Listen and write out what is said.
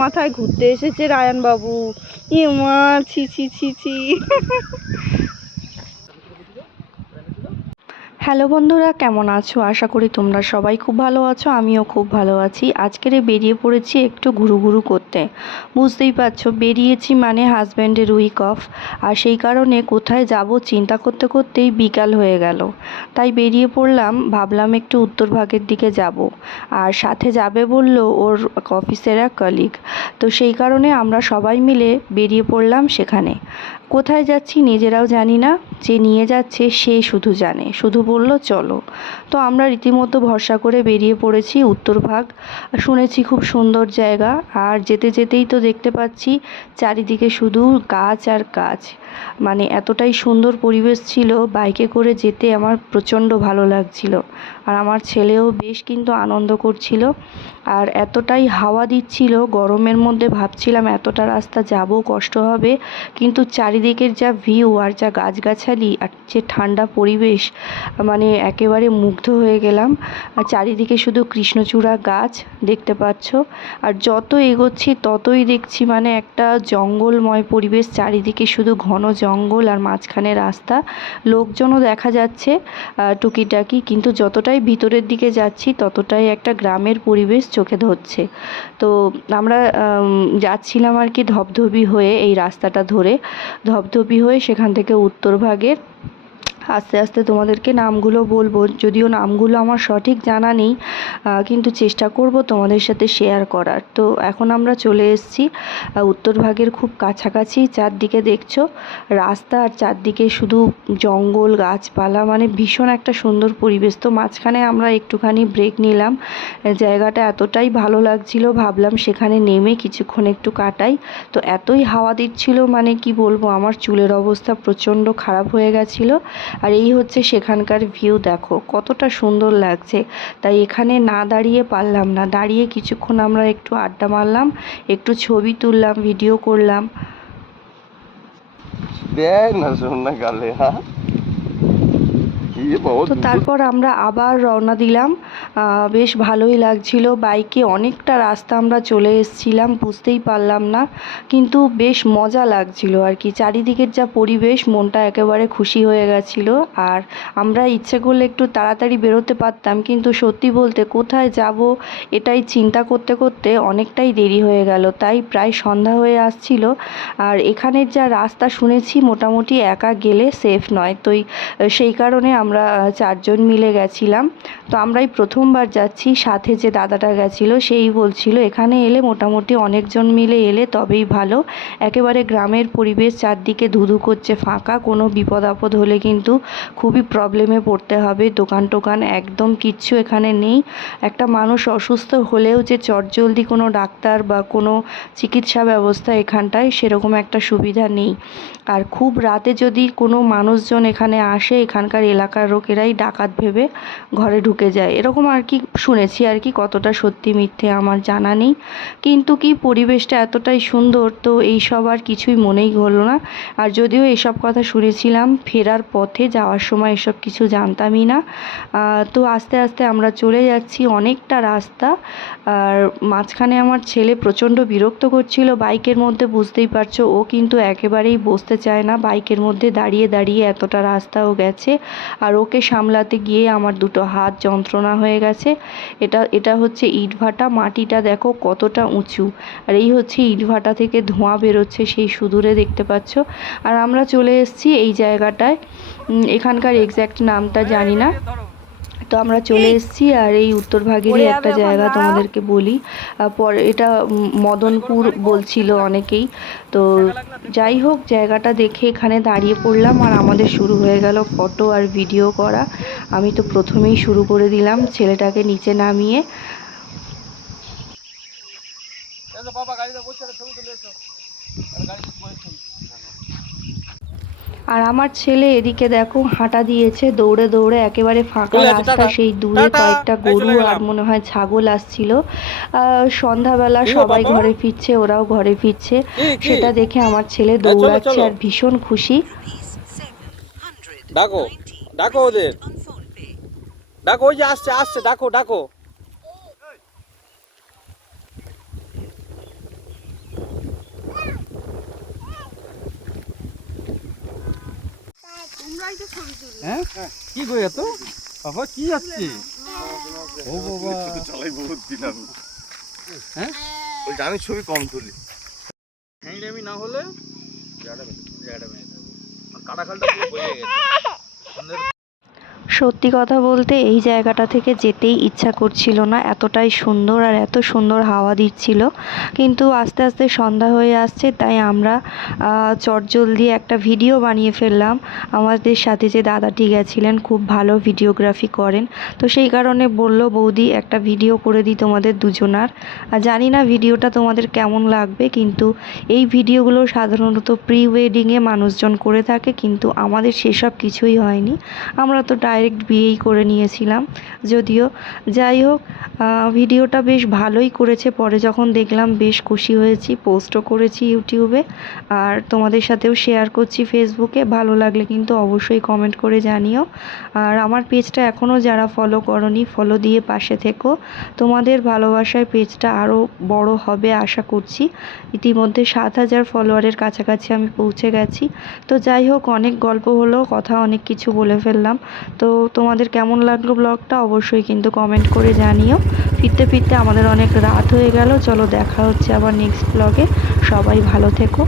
মাথায় ঘুরতে এসেছে রায়ান বাবু। ই মা, ছি ছি ছি ছি। হ্যালো বন্ধুরা, কেমন আছো? আশা করি তোমরা সবাই খুব ভালো আছো, আমিও খুব ভালো আছি। আজকের বেরিয়ে পড়েছি একটু ঘুরু করতে। বুঝতেই পারছো, বেরিয়েছি মানে হাজব্যান্ডের উইক অফ, আর সেই কারণে কোথায় যাব চিন্তা করতে করতেই বিকাল হয়ে গেল। তাই বেরিয়ে পড়লাম, ভাবলাম একটু উত্তরভাগের দিকে যাব, আর সাথে যাবে বলল ওর অফিসের এক কলিগ। তো সেই কারণে আমরা সবাই মিলে বেরিয়ে পড়লাম সেখানে। কোথায় যাচ্ছি নিজেরাও জানি না, যে নিয়ে যাচ্ছে সে শুধু জানে, শুধু বলল চলো। তো আমরা রীতিমতো ভরসা করে বেরিয়ে পড়েছি উত্তরভাগ। শুনেছি খুব সুন্দর জায়গা, আর যেতে যেতেই তো দেখতে পাচ্ছি চারিদিকে শুধু গাছ আর গাছ। মানে এতটাই সুন্দর পরিবেশ ছিল, বাইকে করে যেতে আমার প্রচণ্ড ভালো লাগছিল। আর আমার ছেলেও বেশ কিন্তু আনন্দ করছিল। আর এতটাই হাওয়া দিচ্ছিল, গরমের মধ্যে ভাবছিলাম এতটা রাস্তা যাব, কষ্ট হবে, কিন্তু চারিদিকের যা ভিউ আর যা গাছগাছালি আর যে ঠান্ডা পরিবেশ, মানে একেবারে মুগ্ধ হয়ে গেলাম। আর চারিদিকে শুধু কৃষ্ণচূড়া গাছ দেখতে পাচ্ছ। আর যত এগোচ্ছি ততই দেখছি মানে একটা জঙ্গলময় পরিবেশ, চারিদিকে শুধু ঘন জঙ্গল আর মাঝখানে রাস্তা। লোকজনও দেখা যাচ্ছে টুকিটাকি, কিন্তু যতটাই ভিতরের দিকে যাচ্ছি ততটাই একটা গ্রামের পরিবেশ চোখে ধরছে। তো আমরা যাচ্ছিলাম আর কি ধপধপি হয়ে, এই রাস্তাটা ধরে ধপধপি হয়ে সেখান থেকে উত্তরভাগের। আস্তে আস্তে তোমাদেরকে নামগুলো বলবো, যদিও নামগুলো আমার সঠিক জানা নেই, কিন্তু চেষ্টা করব তোমাদের সাথে শেয়ার করার। তো এখন আমরা চলে এসেছি উত্তরভাগের খুব কাছাকাছি। চারদিকে দেখছো রাস্তা, আর চারদিকে শুধু জঙ্গল গাছপালা, মানে ভীষণ একটা সুন্দর পরিবেশ। তো মাঝখানে আমরা একটুখানি ব্রেক নিলাম, জায়গাটা এতটাই ভালো লাগছিল, ভাবলাম সেখানে নেমে কিছুক্ষণ একটু কাটাই। তো এতই হাওয়া দিচ্ছিল, মানে কি বলবো, আমার চুলের অবস্থা প্রচণ্ড খারাপ হয়ে গেছিলো। আর এই হচ্ছে সেখানকার ভিউ, দেখো কতটা সুন্দর লাগছে। তাই এখানে না দাঁড়িয়ে পারলাম না, দাঁড়িয়ে কিছুক্ষণ আমরা একটু আড্ডা মারলাম, একটু ছবি তুললাম, ভিডিও করলাম। দেখ না শোনা গালে, হ্যাঁ। তো তারপর আমরা আবার রওনা দিলাম। বেশ ভালোই লাগছিল, বাইকে অনেকটা রাস্তা আমরা চলে এসেছিলাম, বুঝতেই পারলাম না, কিন্তু বেশ মজা লাগছিল আর কি। চারিদিকের যা পরিবেশ, মনটা একেবারে খুশি হয়ে গেছিল। আর আমরা ইচ্ছে করলে একটু তাড়াতাড়ি বেরোতে পারতাম, কিন্তু সত্যি বলতে কোথায় যাব এটাই চিন্তা করতে করতে অনেকটাই দেরি হয়ে গেল, তাই প্রায় সন্ধ্যা হয়ে আসছিল। আর এখানের যা রাস্তা শুনেছি মোটামুটি একা গেলে সেফ নয়, তো সেই কারণে আমরা চারজন মিলে গেছিলাম। তো আমরাই প্রথমবার যাচ্ছি, সাথে যে দাদাটা গেছিলো সেই বলছিল এখানে এলে মোটামুটি অনেকজন মিলে এলে তবেই ভালো। একেবারে গ্রামের পরিবেশ, চারদিকে ধুধু করছে, ফাঁকা, কোনো বিপদ আপদ হলে কিন্তু খুবই প্রবলেমে পড়তে হবে। দোকান টোকান একদম কিচ্ছু এখানে নেই। একটা মানুষ অসুস্থ হলেও যে চটজলদি কোনো ডাক্তার বা কোনো চিকিৎসা ব্যবস্থা এখানটায় সেরকম একটা সুবিধা নেই। আর খুব রাতে যদি কোনো মানুষজন এখানে আসে, এখানকার এলাকার লোকেরাই ডাকাত ভেবে ঘরে ঢুকে যায়, এরকম আর কি শুনেছি আর কি, কতটা সত্যি মিথ্যে আমার জানা নেই। কিন্তু কি পরিবেশটা এতটাই সুন্দর, তো এইসব আর কিছুই মনেই হলো না। আর যদিও এসব কথা শুনেছিলাম, ফেরার পথে যাওয়ার সময় এসব কিছু জানতামই না। তো আস্তে আস্তে আমরা চলে যাচ্ছি, অনেকটা রাস্তা। আর মাঝখানে আমার ছেলে প্রচণ্ড বিরক্ত করছিল বাইকের মধ্যে, বুঝতেই পারছো, ও কিন্তু একেবারেই বসতে চায় না, বাইকের মধ্যে দাঁড়িয়ে দাঁড়িয়ে এতটা রাস্তাও গেছে। আর ওকে সামলাতে গিয়ে আমার দুটো হাত যন্ত্রণা হয়ে গেছে। এটা হচ্ছে ইটভাটা, মাটিটা দেখো কতটা উঁচু, আর এই হচ্ছে ইটভাটা থেকে ধোঁয়া বেরোচ্ছে সেই সুদূরে দেখতে পাচ্ছ। আর আমরা চলে এসেছি এই জায়গাটায়, এখানকার এক্স্যাক্ট নামটা জানি না। তো আমরা চলে এসেছি, আর এই উত্তরভাগেরই একটা জায়গা তোমাদেরকে বলি, পরে এটা মদনপুর বলছিল অনেকেই। তো যাই হোক, জায়গাটা দেখে এখানে দাঁড়িয়ে পড়লাম, আর আমাদের শুরু হয়ে গেল ফটো আর ভিডিও করা। আমি তো প্রথমেই শুরু করে দিলাম ছেলেটাকে নিচে নামিয়ে। আর আমার ছেলে এদিকে দেখো হাঁটা দিয়েছে দৌড়ে দৌড়ে, একেবারে ফাঁকা রাস্তা, সেই দূরে কয়েকটা গরু আর মনে হয় ছাগল আসছিল। সন্ধ্যাবেলা সবাই ঘরে ফিরছে, ওরাও ঘরে ফিরছে, সেটা দেখে আমার ছেলে দৌড়াচ্ছে আর ভীষণ খুশি। ডাকো ডাকো ওদের, ডাকো, ওই যে আসছে আসছে, ডাকো ডাকো। হ্যাঁ কি কই এত বাবা কি যাচ্ছে ও বাবা চালাই বহুত দিন আমি হ্যাঁ ওই আমি ছবি কম তুলি হ্যাংডামি না হলে জায়গাটা মেরে দেবো আর কাটা খালটা পুরো বয়ে গেছে সত্যি কথা বলতে এই জায়গাটা থেকে যেতেই ইচ্ছা করছিল না, এতটাই সুন্দর আর এত সুন্দর হাওয়া দিচ্ছিল। কিন্তু আস্তে আস্তে সন্ধ্যা হয়ে আসছে, তাই আমরা চটজলদি একটা ভিডিও বানিয়ে ফেললাম। আমাদের সাথে যে দাদাটি গেছিলেন খুব ভালো ভিডিওগ্রাফি করেন, তো সেই কারণে বললো বৌদি একটা ভিডিও করে দিই তোমাদের দুজনার। আর জানি না ভিডিওটা তোমাদের কেমন লাগবে, কিন্তু এই ভিডিওগুলো সাধারণত প্রি ওয়েডিংয়ে মানুষজন করে থাকে, কিন্তু আমাদের সেসব কিছুই হয়নি। আমরা তো ডাইরেক্ট বিয়েই করে নিয়েছিলাম। যদিও যাই হোক, ভিডিওটা বেশ ভালোই করেছে। পরে যখন দেখলাম বেশ খুশি হয়েছি, পোস্টও করেছি ইউটিউবে আর তোমাদের সাথেও শেয়ার করছি ফেসবুকে। ভালো লাগলে কিন্তু অবশ্যই কমেন্ট করে জানিও। আর আমার পেজটা এখনও যারা ফলো করনি, ফলো দিয়ে পাশে থেকো। তোমাদের ভালোবাসায় পেজটা আরও বড় হবে আশা করছি। ইতিমধ্যে 7,000 ফলোয়ারের কাছাকাছি আমি পৌঁছে গেছি। তো যাই হোক, অনেক গল্প হলো, কথা অনেক কিছু বলে ফেললাম। তো তোমাদের কেমন লাগলো ব্লগটা অবশ্যই কিন্তু কমেন্ট করে জানিও। ফিরতে ফিরতে আমাদের অনেক রাত হয়ে গেল। চলো দেখা হচ্ছে আবার নেক্সট ব্লগে। সবাই ভালো থেকো।